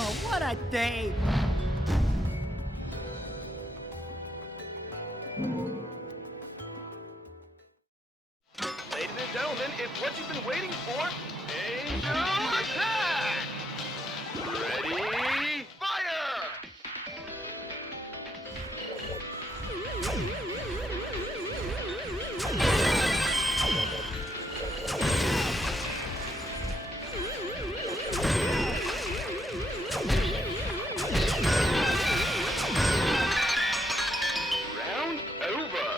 Oh, what a day! Ladies and gentlemen, it's what you've been waiting for. Angel attack! Ready, fire! Round over.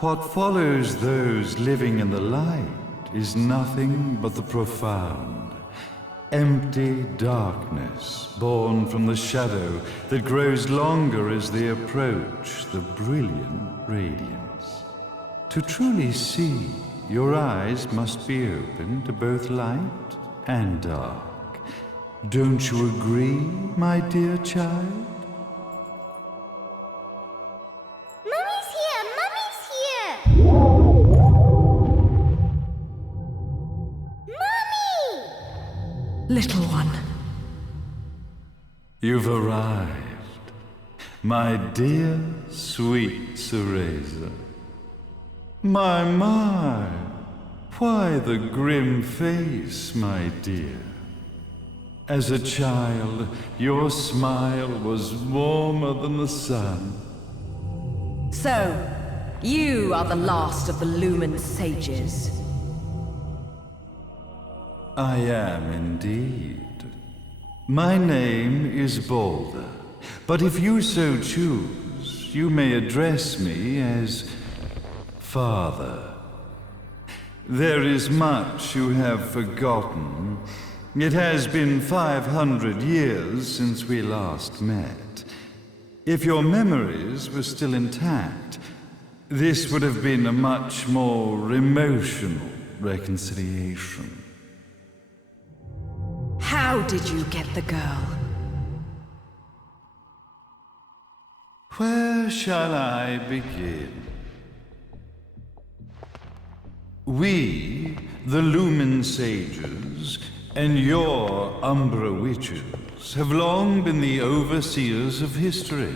What follows those living in the light is nothing but the profound, empty darkness born from the shadow that grows longer as they approach the brilliant radiance. To truly see, your eyes must be open to both light and dark. Don't you agree, my dear child? Little one. You've arrived, my dear, sweet Cereza. My, why the grim face, my dear? As a child, your smile was warmer than the sun. So, you are the last of the Lumen sages. I am indeed. My name is Balder, but if you so choose, you may address me as Father. There is much you have forgotten. It has been 500 years since we last met. If your memories were still intact, this would have been a much more emotional reconciliation. How did you get the girl? Where shall I begin? We, the Lumen Sages, and your Umbra Witches, have long been the overseers of history,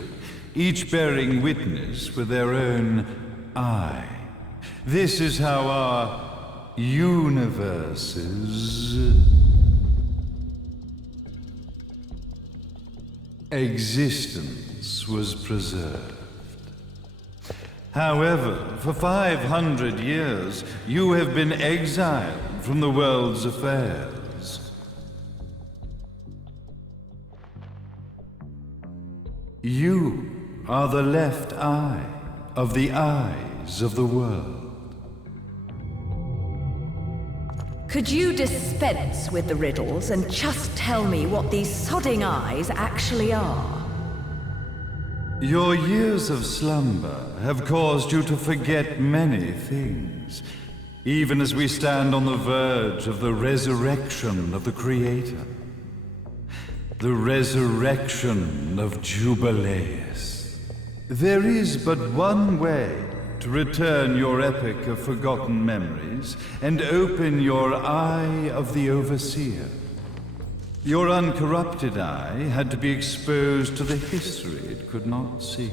each bearing witness with their own eye. This is how our universe's existence was preserved. However, for 500 years, you have been exiled from the world's affairs. You are the left eye of the eyes of the world. Could you dispense with the riddles and just tell me what these sodding eyes actually are? Your years of slumber have caused you to forget many things, even as we stand on the verge of the resurrection of the Creator. The resurrection of Jubileus. There is but one way to return your epic of forgotten memories and open your eye of the Overseer. Your uncorrupted eye had to be exposed to the history it could not see.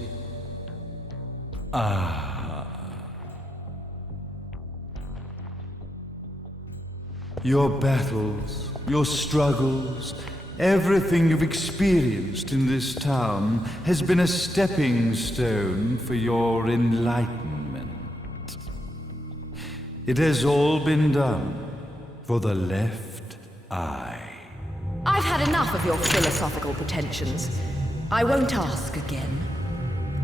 Your battles, your struggles, everything you've experienced in this town has been a stepping stone for your enlightenment. It has all been done for the left eye. I've had enough of your philosophical pretensions. I won't ask again.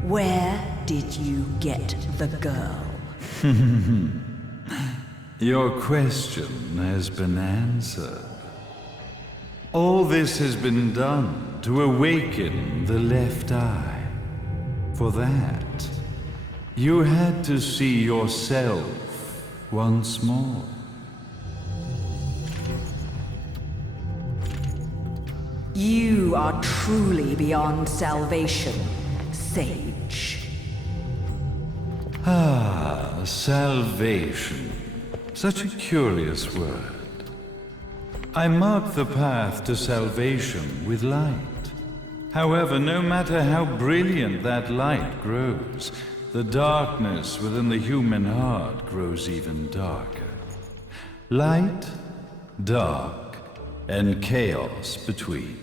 Where did you get the girl? Your question has been answered. All this has been done to awaken the left eye. For that, you had to see yourself once more. You are truly beyond salvation, sage. Salvation. Such a curious word. I mark the path to salvation with light. However, no matter how brilliant that light grows, the darkness within the human heart grows even darker. Light, dark, and chaos between.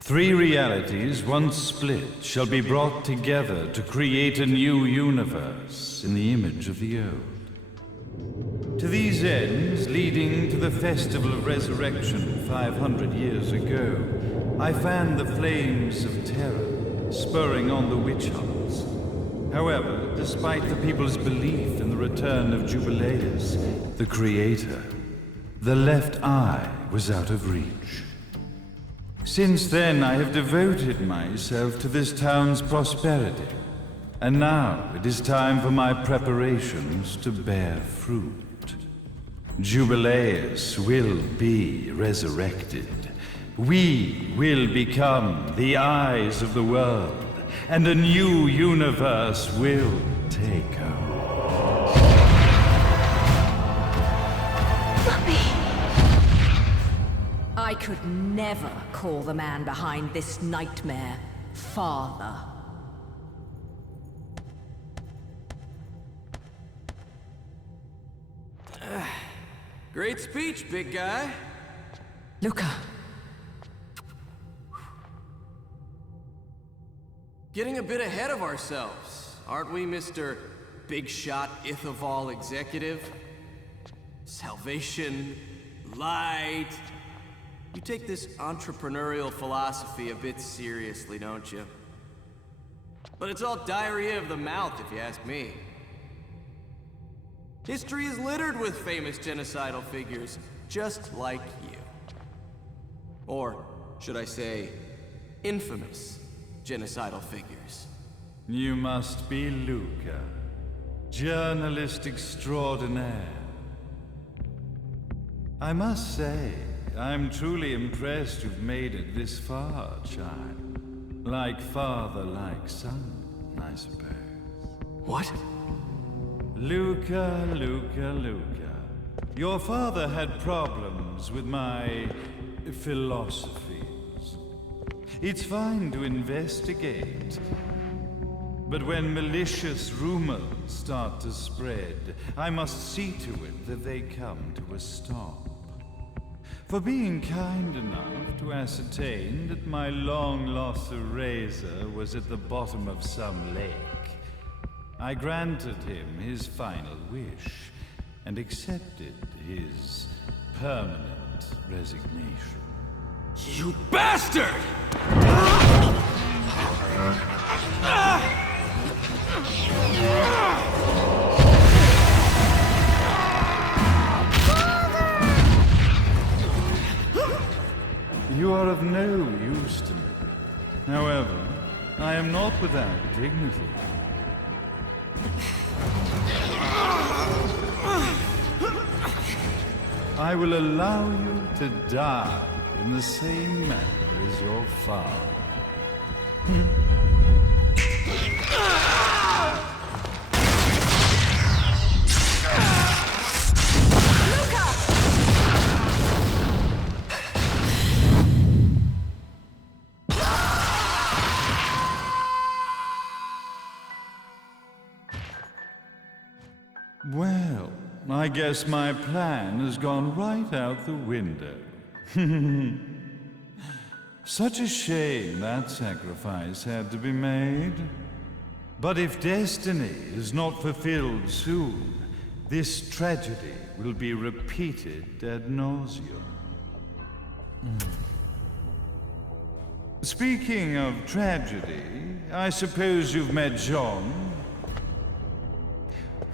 Three realities, once split, shall be brought together to create a new universe in the image of the old. To these ends, leading to the Festival of Resurrection 500 years ago, I fanned the flames of terror, spurring on the witch hunts. However, despite the people's belief in the return of Jubileus, the Creator, the left eye was out of reach. Since then, I have devoted myself to this town's prosperity, and now it is time for my preparations to bear fruit. Jubileus will be resurrected. We will become the eyes of the world, and a new universe will take over. I could never call the man behind this nightmare father. Great speech, big guy. Luca. Getting a bit ahead of ourselves, aren't we, Mr. Big Shot Ithaval Executive? Salvation, light. You take this entrepreneurial philosophy a bit seriously, don't you? But it's all diarrhea of the mouth, if you ask me. History is littered with famous genocidal figures, just like you. Or, should I say, infamous genocidal figures. You must be Luca, journalist extraordinaire. I must say, I'm truly impressed you've made it this far, child. Like father, like son, I suppose. What? Luca, Luca, Luca. Your father had problems with my philosophies. It's fine to investigate, but when malicious rumors start to spread, I must see to it that they come to a stop. For being kind enough to ascertain that my long-lost eraser was at the bottom of some lake, I granted him his final wish and accepted his permanent resignation. You bastard! You are of no use to me. However, I am not without dignity. I will allow you to die in the same manner as your father. Well, I guess my plan has gone right out the window. Such a shame that sacrifice had to be made. But if destiny is not fulfilled soon, this tragedy will be repeated ad nauseum. Speaking of tragedy, I suppose you've met Jean.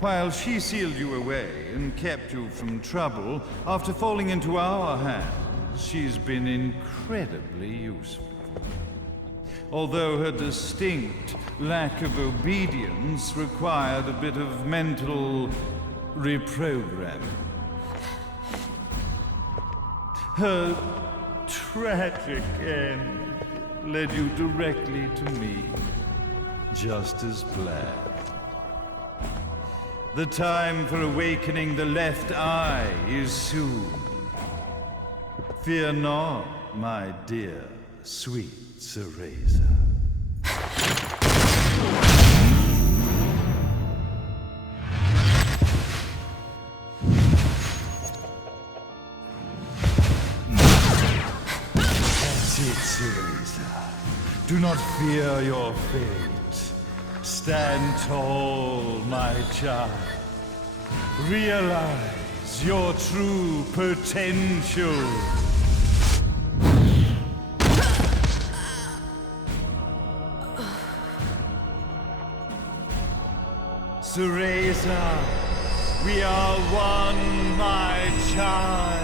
While she sealed you away and kept you from trouble, after falling into our hands, she's been incredibly useful. Although her distinct lack of obedience required a bit of mental reprogramming. Her tragic end led you directly to me, just as planned. The time for awakening the left eye is soon. Fear not, my dear, sweet Cereza. That's it, Cereza. Do not fear your fate. Stand tall, my child. Realize your true potential. Cereza, we are one, my child.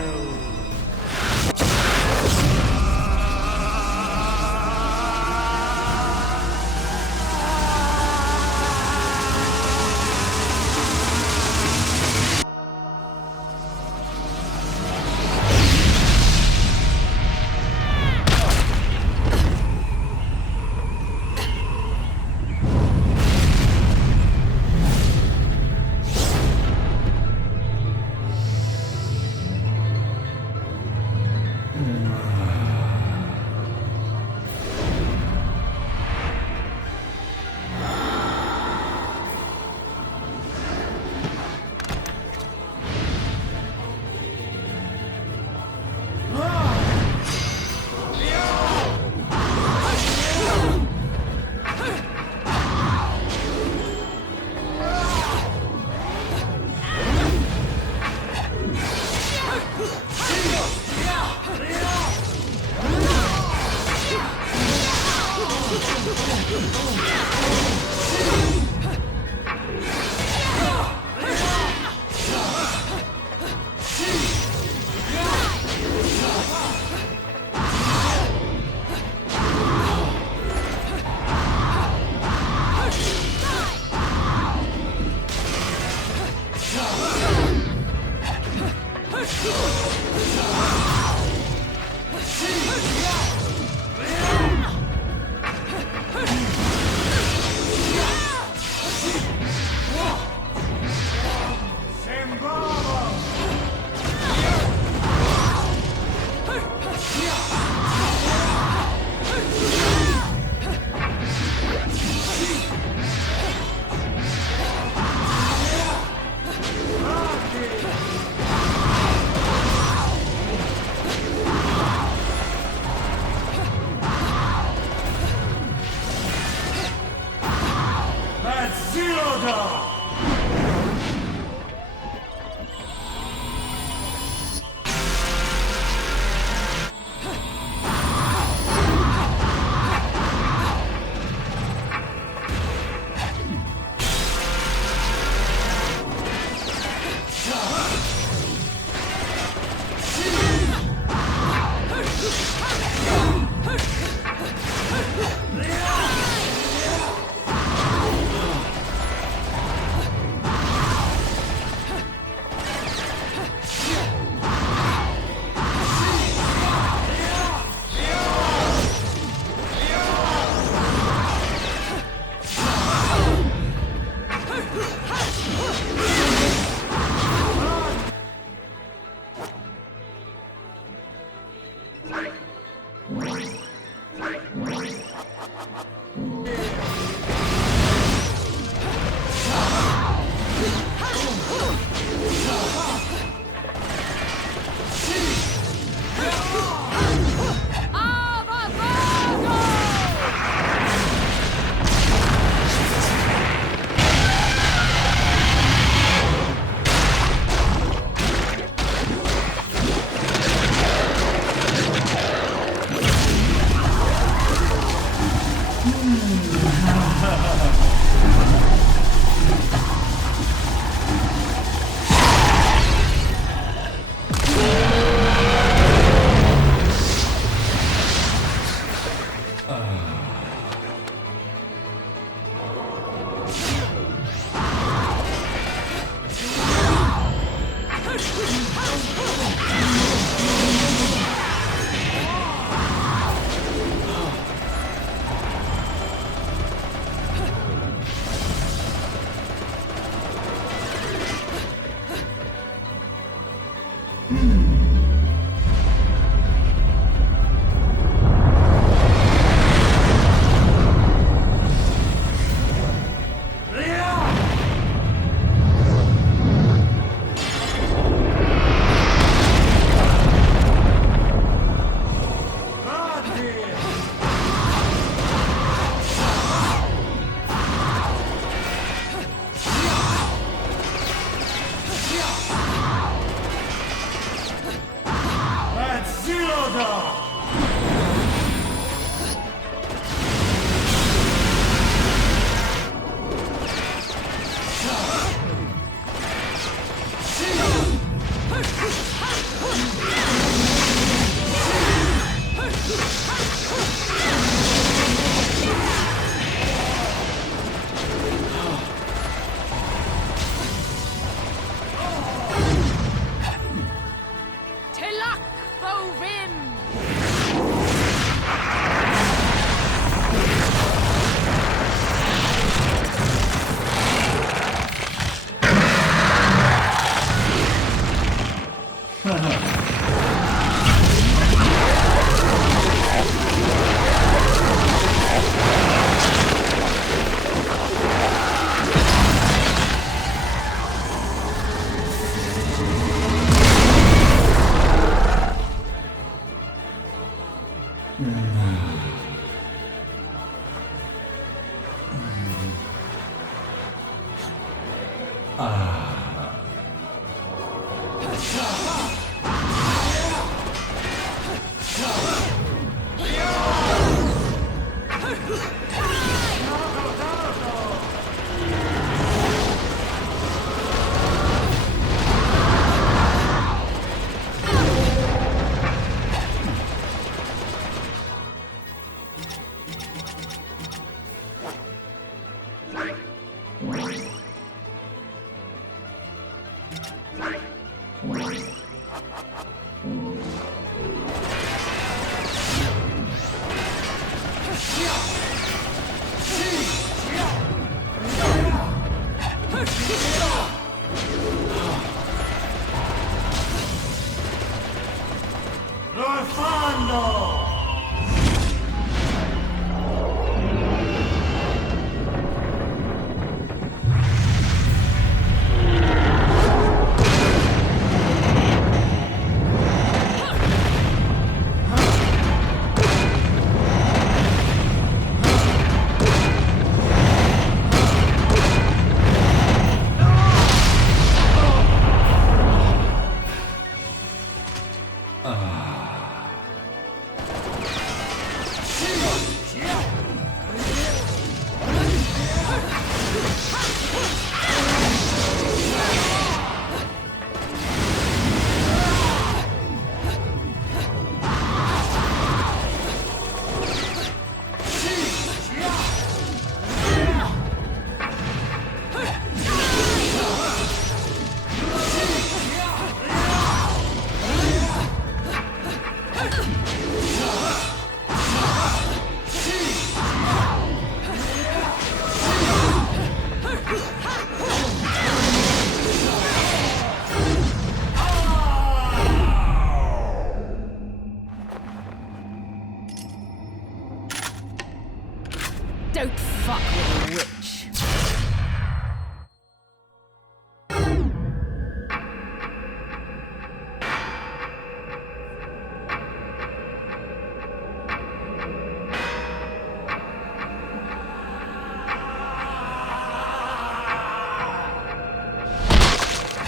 Don't fuck with a witch.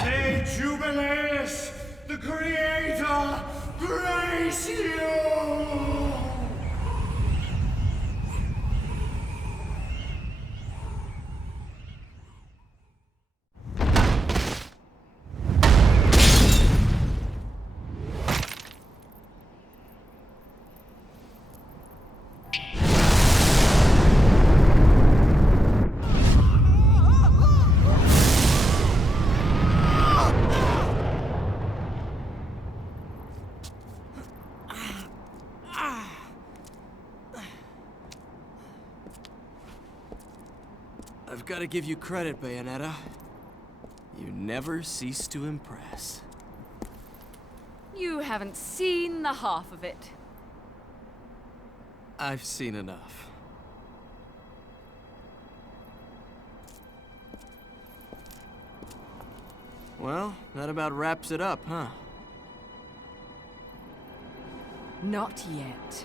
May Jubileus, the Creator, grace you! I've got to give you credit, Bayonetta. You never cease to impress. You haven't seen the half of it. I've seen enough. Well, that about wraps it up, huh? Not yet.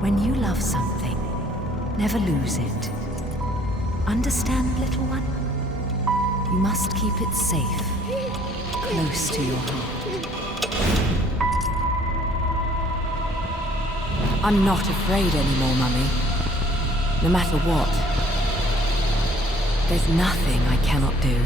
When you love something, never lose it. Understand, little one? You must keep it safe, close to your heart. I'm not afraid anymore, Mummy. No matter what. There's nothing I cannot do.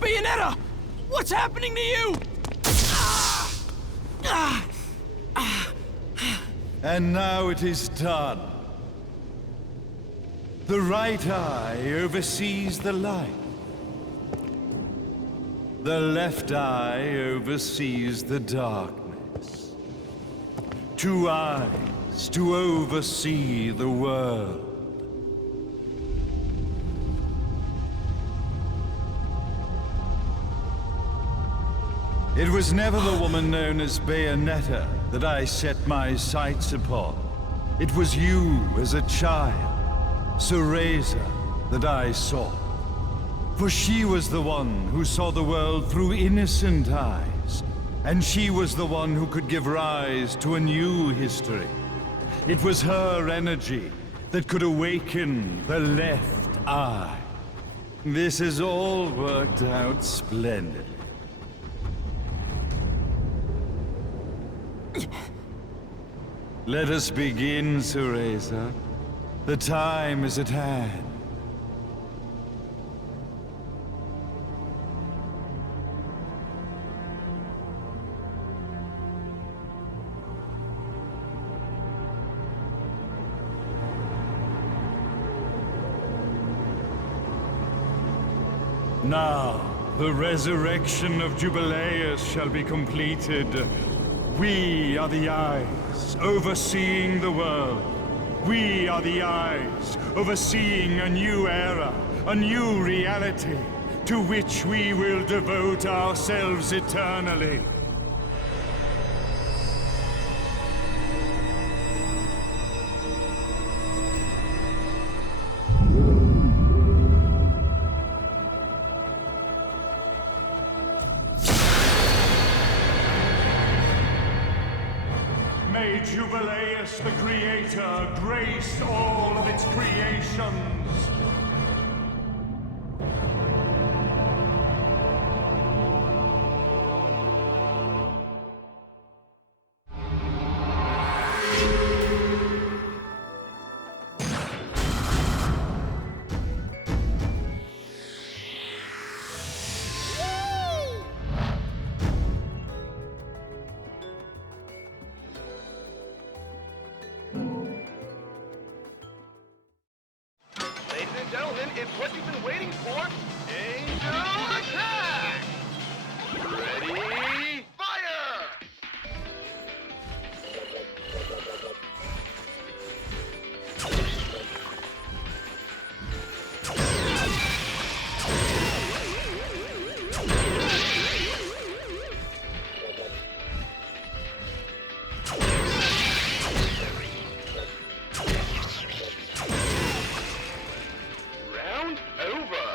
Bayonetta! What's happening to you? And now it is done. The right eye oversees the light. The left eye oversees the darkness. 2 eyes eyes to oversee the world. It was never the woman known as Bayonetta that I set my sights upon. It was you as a child, Cereza, that I sought. For she was the one who saw the world through innocent eyes, and she was the one who could give rise to a new history. It was her energy that could awaken the left eye. This has all worked out splendidly. Let us begin, Cereza. The time is at hand. Now, the resurrection of Jubileus shall be completed. We are the eyes, overseeing the world. We are the eyes, overseeing a new era, a new reality, to which we will devote ourselves eternally. May Jubileus the Creator grace all of its creations. Ladies and gentlemen, it's what you've been waiting for. Angel attack! Ready, fire! Round over.